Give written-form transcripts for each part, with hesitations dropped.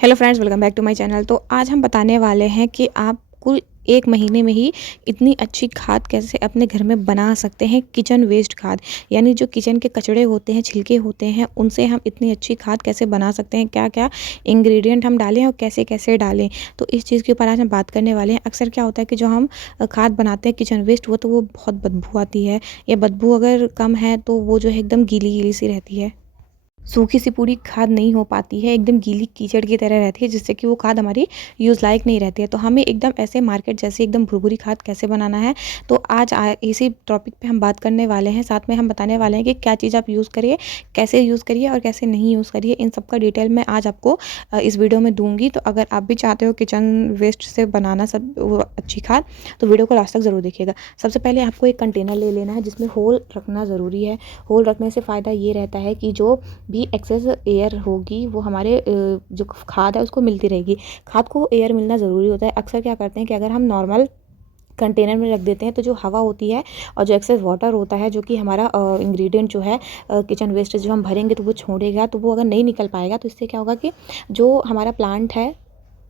Hello friends, welcome back to my channel. तो आज हम बताने वाले हैं कि आप कुल 1 महीने में ही इतनी अच्छी खाद कैसे अपने घर में बना सकते हैं। किचन वेस्ट खाद, यानी जो किचन के कचड़े होते हैं, छिलके होते हैं, उनसे हम इतनी अच्छी खाद कैसे बना सकते हैं, क्या-क्या इंग्रेडिएंट हम डालें और कैसे-कैसे डालें। तो इस चीज़ के ऊपर आज हम बात करने वाले हैं। अक्सर क्या होता है कि जो हम खाद बनाते हैं किचन वेस्ट, वो बहुत बदबू आती है, या बदबू अगर कम है तो वो जो है एकदम गीली-गीली सी रहती है। सूखी सी पूरी खाद नहीं हो पाती है, एकदम गीली कीचड़ की तरह रहती है, जिससे कि वो खाद हमारी यूज़ लायक नहीं रहती है। तो हमें एकदम ऐसे मार्केट जैसे एकदम भुरभुरी खाद कैसे बनाना है, तो आज इसी टॉपिक पे हम बात करने वाले हैं। साथ में हम बताने वाले हैं कि क्या चीज़ आप यूज़ करिए, कैसे यूज़ करिए और कैसे नहीं यूज़ करिए। इन सब का डिटेल मैं आज आपको इस वीडियो में दूँगी। तो अगर आप भी चाहते हो किचन वेस्ट से बनाना सब वो अच्छी खाद, तो वीडियो को लास्ट तक ज़रूर देखिएगा। सबसे पहले आपको एक कंटेनर ले लेना है जिसमें होल रखना ज़रूरी है। होल रखने से फ़ायदा ये रहता है कि जो भी एक्सेस एयर होगी वो हमारे जो खाद है उसको मिलती रहेगी। खाद को एयर मिलना ज़रूरी होता है। अक्सर क्या करते हैं कि अगर हम नॉर्मल कंटेनर में रख देते हैं तो जो हवा होती है और जो एक्सेस वाटर होता है, जो कि हमारा इंग्रेडिएंट जो है किचन वेस्ट जो हम भरेंगे तो वो छोड़ेगा, तो वो अगर नहीं निकल पाएगा तो इससे क्या होगा कि जो हमारा प्लांट है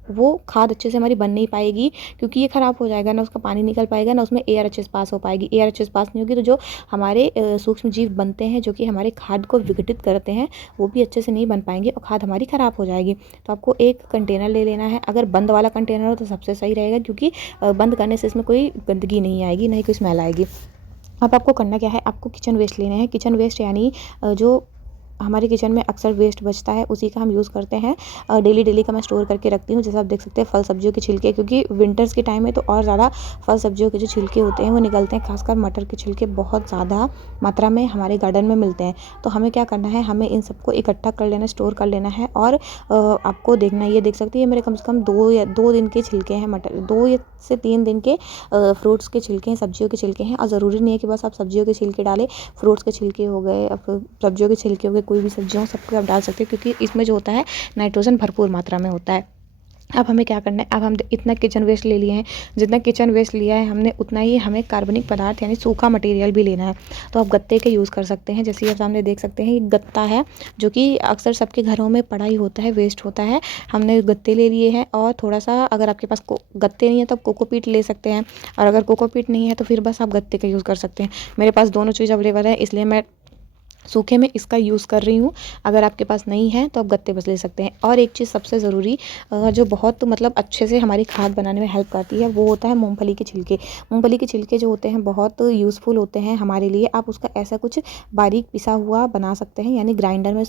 वो खाद अच्छे से हमारी बन नहीं पाएगी, क्योंकि ये ख़राब हो जाएगा, ना उसका पानी निकल पाएगा, ना उसमें एयर अच्छे से पास हो पाएगी। एयर अच्छे से पास नहीं होगी तो जो हमारे सूक्ष्म जीव बनते हैं, जो कि हमारे खाद को विघटित करते हैं, वो भी अच्छे से नहीं बन पाएंगे और खाद हमारी ख़राब हो जाएगी। तो आपको एक कंटेनर ले लेना है। अगर बंद वाला कंटेनर हो तो सबसे सही रहेगा, क्योंकि बंद करने से इसमें कोई गंदगी नहीं आएगी, ना ही कोई स्मेल आएगी। अब आपको करना क्या है, आपको किचन वेस्ट लेना है। किचन वेस्ट यानी जो हमारे किचन में अक्सर वेस्ट बचता है उसी का हम यूज़ करते हैं। डेली का मैं स्टोर करके रखती हूँ। जैसे आप देख सकते हैं फल सब्जियों के छिलके, क्योंकि विंटर्स के टाइम में तो और ज़्यादा फल सब्जियों के जो छिलके होते हैं वो निकलते हैं। खासकर मटर के छिलके बहुत ज़्यादा मात्रा में हमारे गार्डन में मिलते हैं। तो हमें क्या करना है, हमें इन सबको इकट्ठा कर लेना, स्टोर कर लेना है। और आपको देखना, ये देख सकते हैं मेरे कम से कम 2 दिन के छिलके हैं, मटर 2 से 3 दिन के फ्रूट्स के छिलके हैं, सब्जियों के छिलके हैं। और ज़रूरी नहीं है कि बस आप सब्जियों के छिलके डालें। फ्रूट्स के छिलके हो गए, अब सब्जियों के छिलके हो गए, कोई भी सब्जियाँ हो सबको आप डाल सकते हैं, क्योंकि इसमें जो होता है नाइट्रोजन भरपूर मात्रा में होता है। अब हमें क्या करना है, अब हम इतना किचन वेस्ट ले लिए हैं, जितना किचन वेस्ट लिया है हमने उतना ही हमें कार्बनिक पदार्थ यानी सूखा मटेरियल भी लेना है। तो आप गत्ते के यूज़ कर सकते हैं। जैसे आप सामने देख सकते हैं, ये गत्ता है, जो कि अक्सर सबके घरों में पड़ा ही होता है, वेस्ट होता है। हमने गत्ते ले लिए हैं, और थोड़ा सा अगर आपके पास गत्ते नहीं है तो आप कोकोपीट ले सकते हैं, और अगर कोकोपीट नहीं है तो फिर बस आप गत्ते का यूज़ कर सकते हैं। मेरे पास दोनों चीज़ अवेलेबल है, इसलिए मैं सूखे में इसका यूज़ कर रही हूँ। अगर आपके पास नहीं है तो आप गत्ते बस ले सकते हैं। और एक चीज़ सबसे ज़रूरी, जो बहुत मतलब अच्छे से हमारी खाद बनाने में हेल्प करती है, वो होता है मूंगफली के छिलके। मूंगफली के छिलके जो होते हैं बहुत यूज़फुल होते हैं हमारे लिए। आप उसका ऐसा कुछ बारीक पिसा हुआ बना सकते हैं, यानी ग्राइंडर में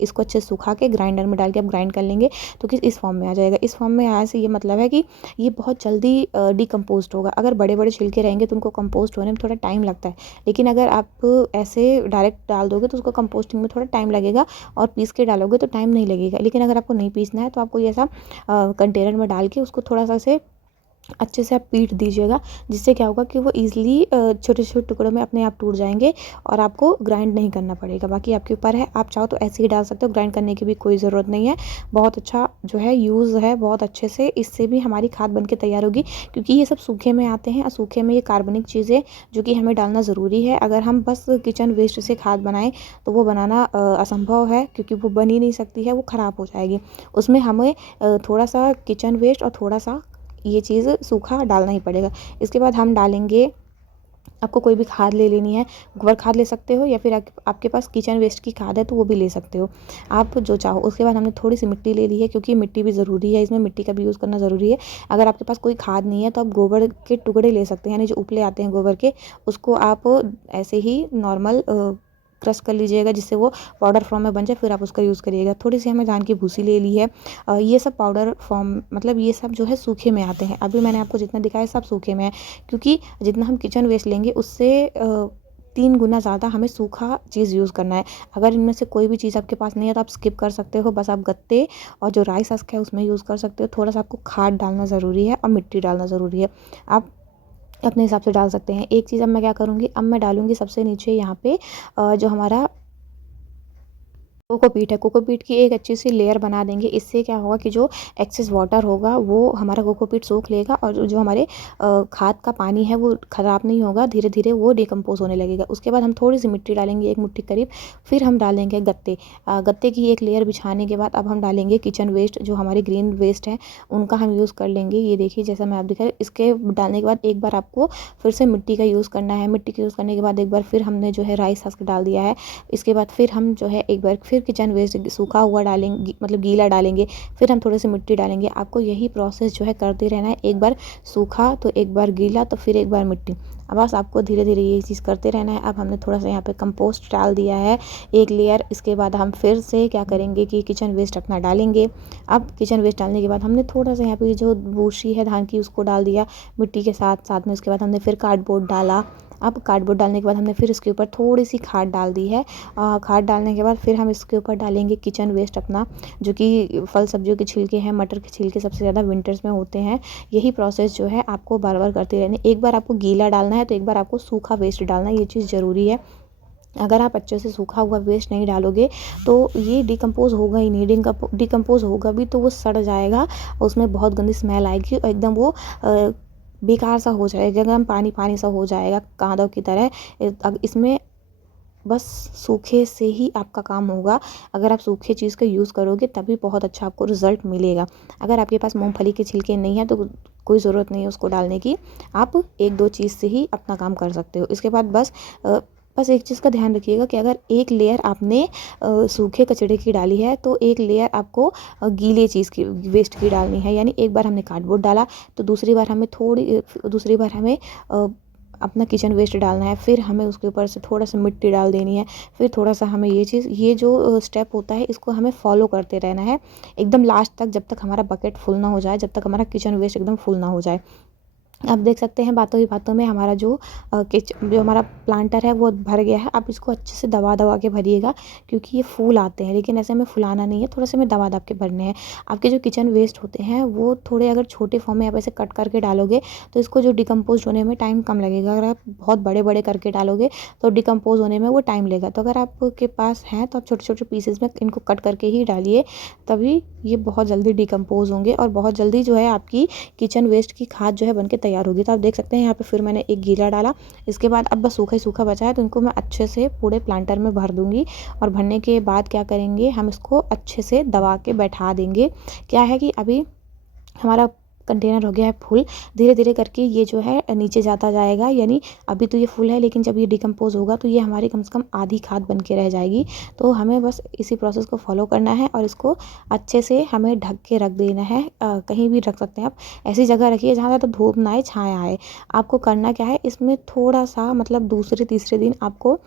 इसको अच्छे से सुखा के ग्राइंडर में डाल के आप ग्राइंड कर लेंगे तो किस इस फॉर्म में आ जाएगा। इस फॉर्म में आने से ये मतलब है कि ये बहुत जल्दी डिकम्पोस्ट होगा। अगर बड़े बड़े छिलके रहेंगे तो उनको कंपोस्ट होने में थोड़ा टाइम लगता है, लेकिन अगर आप ऐसे डायरेक्ट डाल दोगे तो उसको कंपोस्टिंग में थोड़ा टाइम लगेगा, और पीस के डालोगे तो टाइम नहीं लगेगा। लेकिन अगर आपको नहीं पीसना है तो आपको ये ऐसा कंटेनर में डाल के उसको थोड़ा सा से अच्छे से आप पीट दीजिएगा, जिससे क्या होगा कि वो ईज़िली छोटे-छोटे टुकड़ों में अपने आप टूट जाएँगे, और आपको ग्राइंड नहीं करना पड़ेगा। बाकी आपके ऊपर है, आप चाहो तो ऐसे ही डाल सकते हो, ग्राइंड करने की भी कोई ज़रूरत नहीं है। बहुत अच्छा जो है यूज़ है, बहुत अच्छे से इससे भी हमारी खाद बन के तैयार होगी, क्योंकि ये सब सूखे में आते हैं, और सूखे में ये कार्बनिक चीज़ें जो कि हमें डालना ज़रूरी है। अगर हम बस किचन वेस्ट से खाद बनाएँ तो वो बनाना असंभव है, क्योंकि वो बन ही नहीं सकती है, वो ख़राब हो जाएगी। उसमें हमें थोड़ा-सा किचन वेस्ट और थोड़ा-सा ये चीज़ सूखा डालना ही पड़ेगा। इसके बाद हम डालेंगे, आपको कोई भी खाद ले लेनी है, गोबर खाद ले सकते हो, या फिर आपके पास किचन वेस्ट की खाद है तो वो भी ले सकते हो, आप जो चाहो। उसके बाद हमने थोड़ी सी मिट्टी ले ली है, क्योंकि मिट्टी भी ज़रूरी है, इसमें मिट्टी का भी यूज़ करना ज़रूरी है। अगर आपके पास कोई खाद नहीं है तो आप गोबर के टुकड़े ले सकते हैं, यानी जो उपले आते हैं गोबर के, उसको आप ऐसे ही नॉर्मल क्रश कर लीजिएगा, जिससे वो पाउडर फॉर्म में बन जाए, फिर आप उसका यूज़ करिएगा। थोड़ी सी हमें धान की भूसी ले ली है। ये सब पाउडर फॉर्म, मतलब ये सब जो है सूखे में आते हैं। अभी मैंने आपको जितना दिखाया सब सूखे में है, क्योंकि जितना हम किचन वेस्ट लेंगे उससे 3 गुना ज़्यादा हमें सूखा चीज़ यूज़ करना है। अगर इनमें से कोई भी चीज़ आपके पास नहीं है तो आप स्किप कर सकते हो, बस आप गत्ते और जो राइस हस्क है उसमें यूज़ कर सकते हो। थोड़ा सा आपको खाद डालना ज़रूरी है और मिट्टी डालना ज़रूरी है, आप अपने हिसाब से डाल सकते हैं। एक चीज़ अब मैं क्या करूँगी, अब मैं डालूँगी सबसे नीचे यहाँ पे जो हमारा कोकोपीट है, कोकोपीट की एक अच्छी सी लेयर बना देंगे। इससे क्या होगा कि जो एक्सेस वाटर होगा वो हमारा कोकोपीट सोख लेगा और जो हमारे खाद का पानी है वो ख़राब नहीं होगा, धीरे धीरे वो डिकम्पोज होने लगेगा। उसके बाद हम थोड़ी सी मिट्टी डालेंगे, एक मुट्ठी करीब। फिर हम डालेंगे गत्ते। गत्ते की एक लेयर बिछाने के बाद अब हम डालेंगे किचन वेस्ट, जो हमारे ग्रीन वेस्ट है उनका हम यूज़ कर लेंगे। ये देखिए जैसा मैं आप दिखा रही, इसके डालने के बाद एक बार आपको फिर से मिट्टी का यूज़ करना है। मिट्टी का यूज़ करने के बाद एक बार फिर हमने जो है राइस हस्क डाल दिया है। इसके बाद फिर हम जो है एक बार फिर किचन वेस्ट सूखा हुआ डालेंगे, मतलब गीला डालेंगे। फिर हम थोड़ी सी मिट्टी डालेंगे। आपको यही प्रोसेस जो है करते रहना है, एक बार सूखा तो एक बार गीला तो फिर एक बार मिट्टी। अब बस आपको धीरे धीरे ये चीज़ करते रहना है। अब हमने थोड़ा सा यहाँ पे कंपोस्ट डाल दिया है, एक लेयर। इसके बाद हम फिर से क्या करेंगे कि किचन वेस्ट अपना डालेंगे। अब किचन वेस्ट डालने के बाद हमने थोड़ा सा यहाँ पे जो भूसी है धान की उसको डाल दिया मिट्टी के साथ साथ में। उसके बाद हमने फिर कार्डबोर्ड डाला। अब कार्डबोर्ड डालने के बाद हमने फिर इसके ऊपर थोड़ी सी खाद डाल दी है। खाद डालने के बाद फिर हम इसके ऊपर डालेंगे किचन वेस्ट अपना, जो कि फल सब्जियों के छिलके हैं। मटर के छिलके सबसे ज़्यादा विंटर्स में होते हैं। यही प्रोसेस जो है आपको बार बार करते रहने। एक बार आपको गीला डालना है तो एक बार आपको सूखा वेस्ट डालना है, ये चीज़ ज़रूरी है। अगर आप अच्छे से सूखा हुआ वेस्ट नहीं डालोगे तो ये डिकम्पोज़ होगा ही नहीं। डिकम्पोज़ होगा भी तो वो सड़ जाएगा, उसमें बहुत गंदी स्मेल आएगी और एकदम वो बेकार सा हो जाएगा, एकदम पानी पानी सा हो जाएगा कांदों की तरह। अब इसमें बस सूखे से ही आपका काम होगा। अगर आप सूखे चीज़ का यूज़ करोगे तभी बहुत अच्छा आपको रिज़ल्ट मिलेगा। अगर आपके पास मूंगफली के छिलके नहीं है तो कोई ज़रूरत नहीं है उसको डालने की। आप एक दो चीज़ से ही अपना काम कर सकते हो। इसके बाद बस एक चीज़ का ध्यान रखिएगा कि अगर एक लेयर आपने सूखे कचड़े की डाली है तो एक लेयर आपको गीले चीज़ की वेस्ट की डालनी है। यानी एक बार हमने कार्डबोर्ड डाला तो दूसरी बार हमें अपना किचन वेस्ट डालना है। फिर हमें उसके ऊपर से थोड़ा सा मिट्टी डाल देनी है। फिर थोड़ा सा हमें ये जो स्टेप होता है इसको हमें फॉलो करते रहना है एकदम लास्ट तक, जब तक हमारा बकेट फुल ना हो जाए, जब तक हमारा किचन वेस्ट एकदम फुल ना हो जाए। आप देख सकते हैं बातों ही बातों में हमारा जो हमारा प्लांटर है वो भर गया है। आप इसको अच्छे से दबा दबा के भरिएगा, क्योंकि ये फूल आते हैं, लेकिन ऐसे में फुलाना नहीं है, थोड़ा से में दबा दबा के भरने हैं। आपके जो किचन वेस्ट होते हैं वो थोड़े अगर छोटे फॉर्म में आप ऐसे कट करके डालोगे तो इसको जो डिकम्पोज होने में टाइम कम लगेगा। अगर आप बहुत बड़े बड़े करके डालोगे तो डिकम्पोज होने में वो टाइम लगेगा। तो अगर आपके पास है तो आप छोटे छोटे पीसेज में इनको कट करके ही डालिए, तभी ये बहुत जल्दी डिकम्पोज होंगे और बहुत जल्दी जो है आपकी किचन वेस्ट की खाद जो है बनके तैयार होगी। तो आप देख सकते हैं यहाँ पे फिर मैंने एक गीला डाला। इसके बाद अब बस सूखा ही सूखा बचा है तो इनको मैं अच्छे से पूरे प्लांटर में भर दूंगी। और भरने के बाद क्या करेंगे, हम इसको अच्छे से दबा के बैठा देंगे। क्या है कि अभी हमारा कंटेनर हो गया है फुल। धीरे धीरे करके ये जो है नीचे जाता जाएगा। यानी अभी तो ये फुल है, लेकिन जब ये डिकम्पोज होगा तो ये हमारी कम से कम आधी खाद बन के रह जाएगी। तो हमें बस इसी प्रोसेस को फॉलो करना है और इसको अच्छे से हमें ढक के रख देना है। कहीं भी रख सकते हैं आप, ऐसी जगह रखिए जहाँ ज़्यादा धूप ना आए, छाया आए। आपको करना क्या है, इसमें थोड़ा सा मतलब दूसरे तीसरे दिन आपको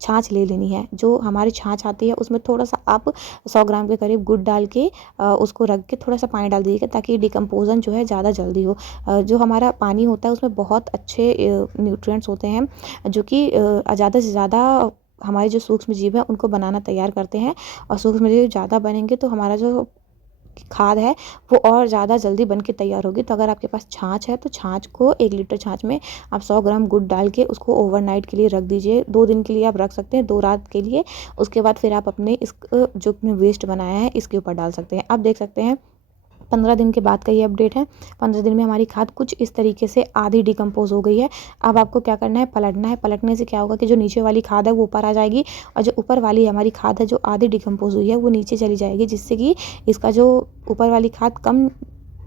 छाछ ले लेनी है। जो हमारी छाछ आती है उसमें थोड़ा सा आप 100 ग्राम के करीब गुड़ डाल के उसको रख के थोड़ा सा पानी डाल दीजिएगा, ताकि डिकम्पोजन जो है ज़्यादा जल्दी हो। जो हमारा पानी होता है उसमें बहुत अच्छे न्यूट्रिएंट्स होते हैं, जो कि ज़्यादा से ज़्यादा हमारे जो सूक्ष्म जीव है उनको बनाना तैयार करते हैं। और सूक्ष्म जीव ज़्यादा बनेंगे तो हमारा जो खाद है वो और ज़्यादा जल्दी बन के तैयार होगी। तो अगर आपके पास छाछ है तो छाछ को 1 लीटर छाछ में आप 100 ग्राम गुड़ डाल के उसको ओवरनाइट के लिए रख दीजिए। 2 दिन के लिए आप रख सकते हैं, 2 रात के लिए। उसके बाद फिर आप अपने जो अपने वेस्ट बनाया है इसके ऊपर डाल सकते हैं। आप देख सकते हैं 15 दिन के बाद का ये अपडेट है। 15 दिन में हमारी खाद कुछ इस तरीके से आधी डिकम्पोज हो गई है। अब आपको क्या करना है, पलटना है। पलटने से क्या होगा कि जो नीचे वाली खाद है वो ऊपर आ जाएगी, और जो ऊपर वाली हमारी खाद है जो आधी डिकम्पोज हुई है वो नीचे चली जाएगी, जिससे कि इसका जो ऊपर वाली खाद कम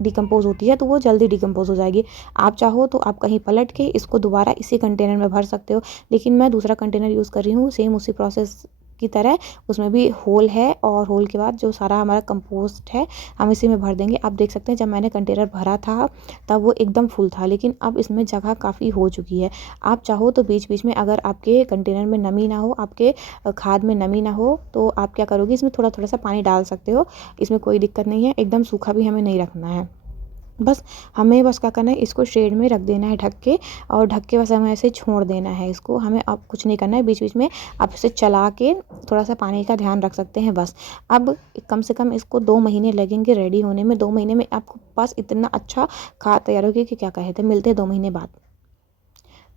डिकम्पोज होती है तो वो जल्दी डिकम्पोज हो जाएगी। आप चाहो तो आप कहीं पलट के इसको दोबारा इसी कंटेनर में भर सकते हो, लेकिन मैं दूसरा कंटेनर यूज़ कर रही हूँ सेम उसी प्रोसेस की तरह। उसमें भी होल है और होल के बाद जो सारा हमारा कंपोस्ट है हम इसी में भर देंगे। आप देख सकते हैं जब मैंने कंटेनर भरा था तब वो एकदम फुल था, लेकिन अब इसमें जगह काफ़ी हो चुकी है। आप चाहो तो बीच बीच में अगर आपके कंटेनर में नमी ना हो, आपके खाद में नमी ना हो, तो आप क्या करोगे, इसमें थोड़ा थोड़ा सा पानी डाल सकते हो। इसमें कोई दिक्कत नहीं है, एकदम सूखा भी हमें नहीं रखना है। बस हमें बस क्या करना है, इसको शेड में रख देना है ढक के, और ढक के बस हमें ऐसे छोड़ देना है इसको। हमें अब कुछ नहीं करना है, बीच बीच में आप इसे चला के थोड़ा सा पानी का ध्यान रख सकते हैं बस। अब कम से कम इसको 2 महीने लगेंगे रेडी होने में। 2 महीने में आपको पास इतना अच्छा खाद तैयार होगी कि क्या कहे थे। मिलते हैं 2 महीने बाद।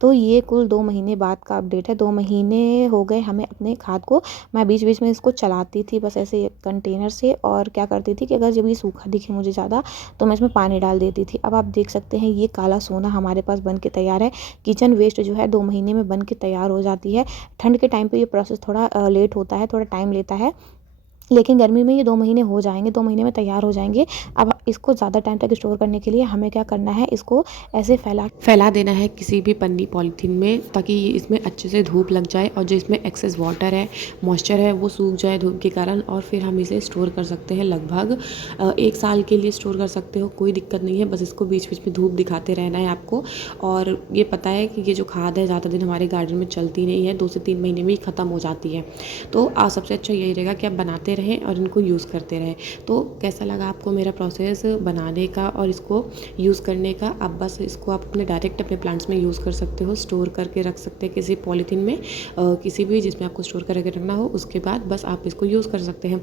तो ये कुल 2 महीने बाद का अपडेट है। 2 महीने हो गए हमें अपने खाद को। मैं बीच-बीच में इसको चलाती थी बस ऐसे कंटेनर से, और क्या करती थी कि अगर जब ये सूखा दिखे मुझे ज़्यादा तो मैं इसमें पानी डाल देती थी। अब आप देख सकते हैं ये काला सोना हमारे पास बन के तैयार है। किचन वेस्ट जो है 2 महीने में बन के तैयार हो जाती है। ठंड के टाइम पे ये प्रोसेस थोड़ा लेट होता है, थोड़ा टाइम लेता है, लेकिन गर्मी में ये 2 महीने हो जाएँगे, 2 महीने में तैयार हो जाएँगे। अब इसको ज़्यादा टाइम तक स्टोर करने के लिए हमें क्या करना है, इसको ऐसे फैला देना है किसी भी पन्नी पॉलीथीन में, ताकि इसमें अच्छे से धूप लग जाए और जो इसमें एक्सेस वाटर है, मॉइस्चर है, वो सूख जाए धूप के कारण, और फिर हम इसे स्टोर कर सकते हैं। लगभग 1 साल के लिए स्टोर कर सकते हो, कोई दिक्कत नहीं है। बस इसको बीच-बीच में धूप दिखाते रहना है आपको। और ये पता है कि ये जो खाद है ज़्यादा दिन हमारे गार्डन में चलती नहीं है, 2 से 3 महीने में ही ख़त्म हो जाती है। तो सबसे अच्छा यही रहेगा कि आप बनाते रहें और इनको यूज़ करते रहें। तो कैसा लगा आपको मेरा प्रोसेस बनाने का और इसको यूज़ करने का? अब बस इसको आप डायरेक्ट अपने प्लांट्स में यूज़ कर सकते हो, स्टोर करके रख सकते हैं किसी पॉलीथीन में, किसी भी जिसमें आपको स्टोर करके रखना हो। उसके बाद बस आप इसको यूज़ कर सकते हैं।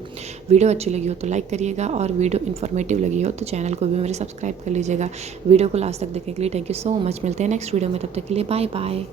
वीडियो अच्छी लगी हो तो लाइक करिएगा, और वीडियो इन्फॉर्मेटिव लगी हो तो चैनल को भी मेरे सब्सक्राइब कर लीजिएगा। वीडियो को लास्ट तक देखने के लिए थैंक यू सो मच। मिलते हैं नेक्स्ट वीडियो में, तब तक के लिए बाय बाय।